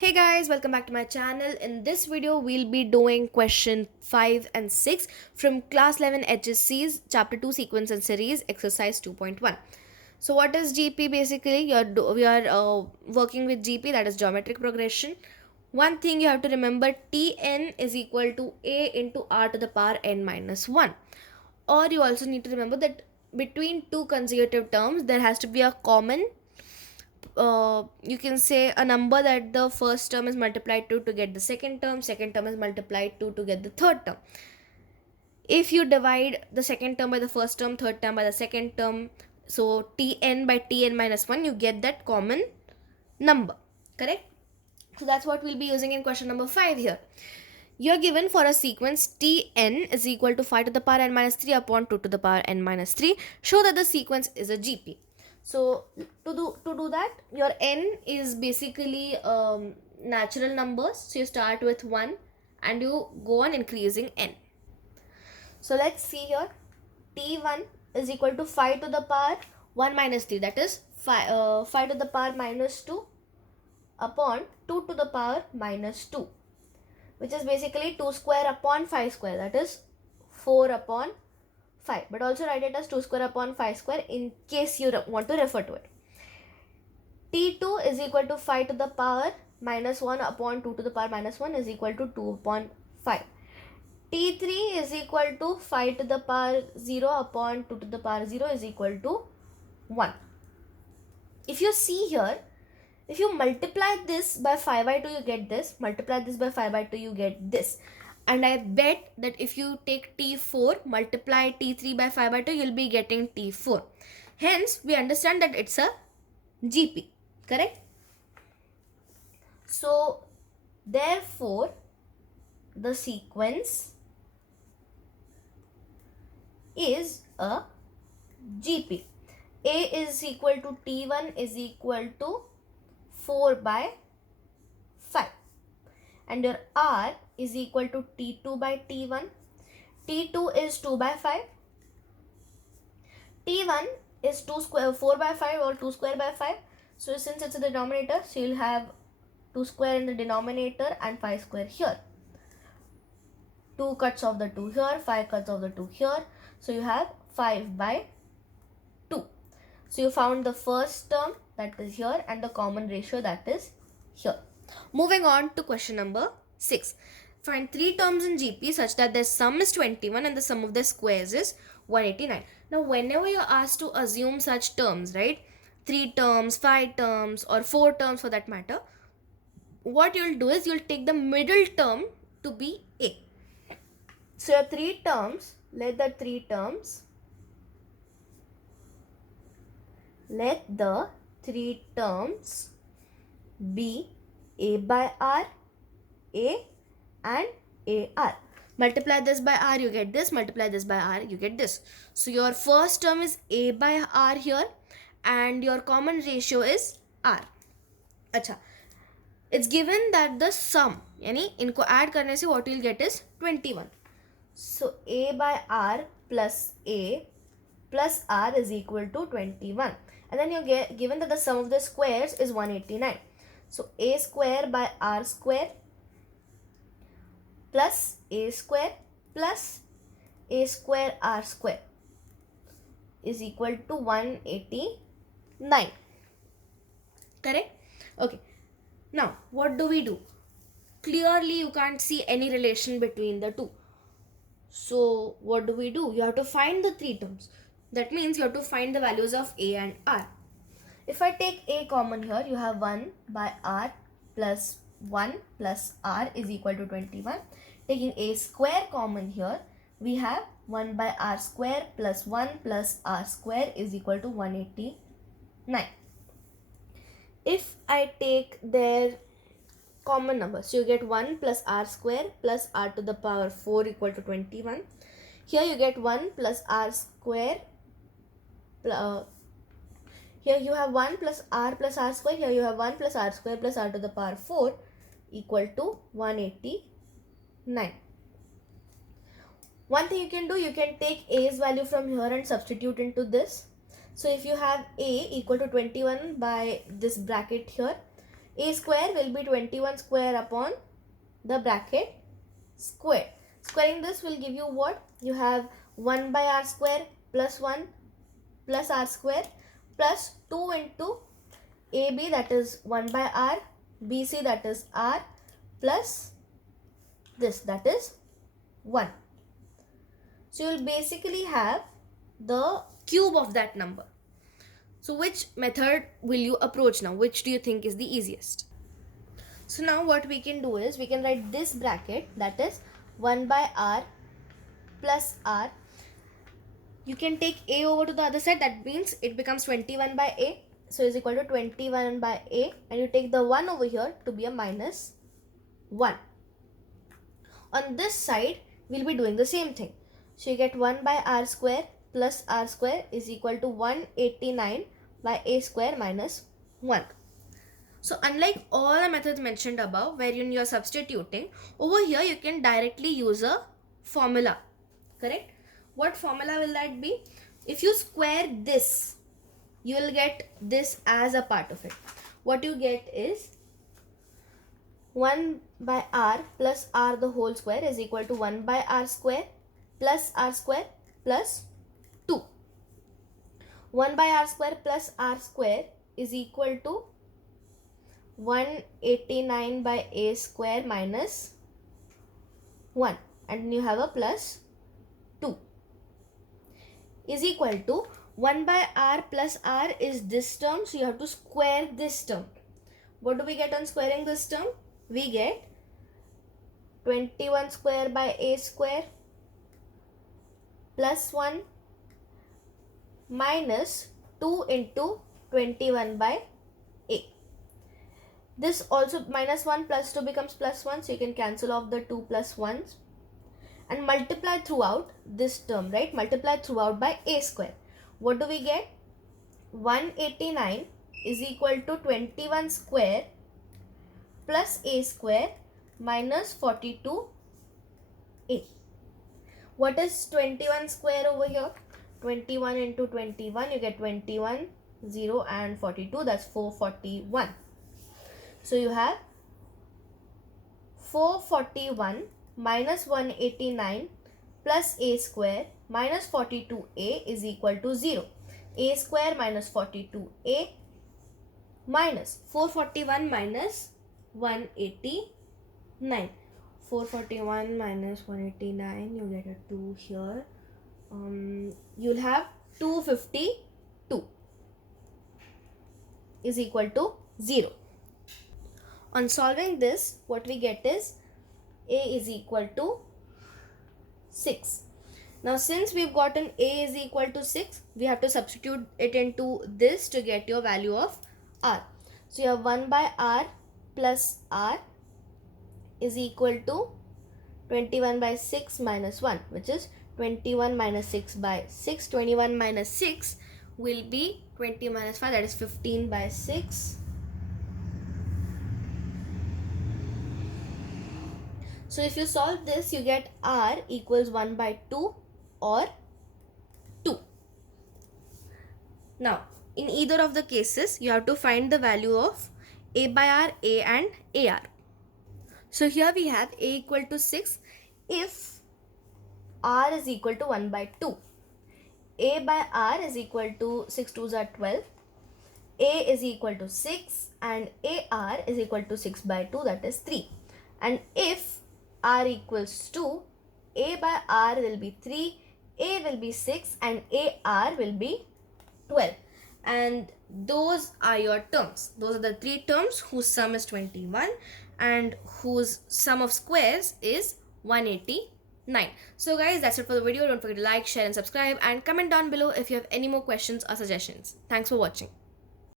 Hey guys, welcome back to my channel. In this video, we'll be doing question 5 and 6 from class 11 HSC's chapter 2 sequence and series exercise 2.1. So what is GP basically? We are working with GP, that is geometric progression. One thing you have to remember, Tn is equal to A into R to the power n minus 1. Or you also need to remember that between two consecutive terms, there has to be a common you can say a number that the first term is multiplied to get the second term is multiplied to get the third term. If you divide the second term by the first term, third term by the second term, so tn by tn minus 1, you get that common number, correct? So that's what we'll be using in question number 5 here. You're given for a sequence tn is equal to 5 to the power n minus 3 upon 2 to the power n minus 3. Show that the sequence is a GP. So to do that, your n is basically natural numbers. So you start with 1 and you go on increasing n. So let's see here. T1 is equal to 5 to the power 1 minus 3, that is 5 to the power minus 2 upon 2 to the power minus 2, which is basically 2 square upon 5 square, that is 4 upon 5, but also write it as 2 square upon 5 square in case you want to refer to it. T2 is equal to 5 to the power minus 1 upon 2 to the power minus 1 is equal to 2 upon 5. T3 is equal to 5 to the power 0 upon 2 to the power 0 is equal to 1. If you see here, if you multiply this by 5 by 2, you get this. Multiply this by 5 by 2, you get this. And I bet that if you take T4, multiply T3 by 5 by 2, you'll be getting T4. Hence, we understand that it's a GP, correct? So, therefore, the sequence is a GP. A is equal to T1 is equal to 4 by 5. And your R is equal to T2 by T1. T2 is 2 by 5. T1 is 4 by 5 or 2 square by 5. So since it's a denominator, so you'll have 2 square in the denominator and 5 square here. 2 cuts of the 2 here, 5 cuts of the 2 here. So you have 5 by 2. So you found the first term, that is here, and the common ratio, that is here. Moving on to question number 6. Find 3 terms in GP such that their sum is 21 and the sum of their squares is 189. Now whenever you're asked to assume such terms, right, 3 terms, 5 terms or 4 terms for that matter, what you'll do is you'll take the middle term to be A. So your 3 terms, let the 3 terms be A by R, A and AR. Multiply this by R, you get this. Multiply this by R, you get this. So your first term is A by R here and your common ratio is R. Acha. It's given that the sum, यानी इनको add करने से what you'll get is 21. So A by R plus A plus R is equal to 21. And then you're given that the sum of the squares is 189. So A square by R square plus A square plus A square R square is equal to 189. Correct? Okay. Now, what do? Clearly, you can't see any relation between the two. So, what do? You have to find the 3 terms. That means you have to find the values of A and R. If I take A common here, you have 1 by R plus 1 plus R is equal to 21. Taking A square common here, we have 1 by R square plus 1 plus R square is equal to 189. If I take their common number, so you get 1 plus R square plus R to the power 4 equal to 21. Here you get 1 plus R square. Here you have 1 plus R square. Here you have 1 plus R square plus R to the power 4 equal to 189. One thing you can do, you can take A's value from here and substitute into this. So if you have A equal to 21 by this bracket here, A square will be 21 square upon the bracket square. Squaring this will give you what? You have 1 by r square plus 1 plus r square plus 2 into AB, that is 1 by r, BC, that is r, plus this, that is 1. So you will basically have the cube of that number. So which method will you approach now? Which do you think is the easiest? So now what we can do is we can write this bracket, that is 1 by r plus r. You can take a over to the other side, that means it becomes 21 by a. So is equal to 21 by a, and you take the 1 over here to be a minus 1. On this side, we'll be doing the same thing. So you get 1 by r square plus r square is equal to 189 by a square minus 1. So unlike all the methods mentioned above, wherein you are substituting, over here you can directly use a formula, correct? What formula will that be? If you square this, you will get this as a part of it. What you get is 1 by r plus r the whole square is equal to 1 by r square plus 2. 1 by r square plus r square is equal to 189 by a square minus 1, and you have a plus 2 is equal to 1 by r plus r is this term, so you have to square this term. What do we get on squaring this term? We get 21 square by a square plus 1 minus 2 into 21 by a. This also minus 1 plus 2 becomes plus 1, so you can cancel off the 2 plus 1s and multiply throughout this term, right? Multiply throughout by a square. What do we get? 189 is equal to 21 square plus a square minus 42a. What is 21 square over here? 21 into 21, you get 21, 0 and 42, that's 441. So you have 441 minus 189 plus a square minus 42a is equal to 0. A square minus 42a minus 441 minus 189. 441 minus 189, you get a 2 here. You'll have 252 is equal to 0. On solving this, what we get is a is equal to 6. Now since we've gotten a is equal to 6, we have to substitute it into this to get your value of r. So you have 1 by r plus r is equal to 21 by 6 minus 1, which is 21 minus 6 by 6. 21 minus 6 will be 20 minus 5, that is 15 by 6. So if you solve this, you get r equals 1 by 2 or 2. Now, in either of the cases, you have to find the value of a by r, a and ar. So here we have a equal to 6 if r is equal to 1 by 2. A by r is equal to 6 2s are 12. A is equal to 6 and ar is equal to 6 by 2, that is 3. And if r equals 2, a by r will be 3, a will be 6 and ar will be 12. And those are your terms. Those are the 3 terms whose sum is 21 and whose sum of squares is 189. So guys, that's it for the video. Don't forget to like, share and subscribe and comment down below if you have any more questions or suggestions. Thanks for watching.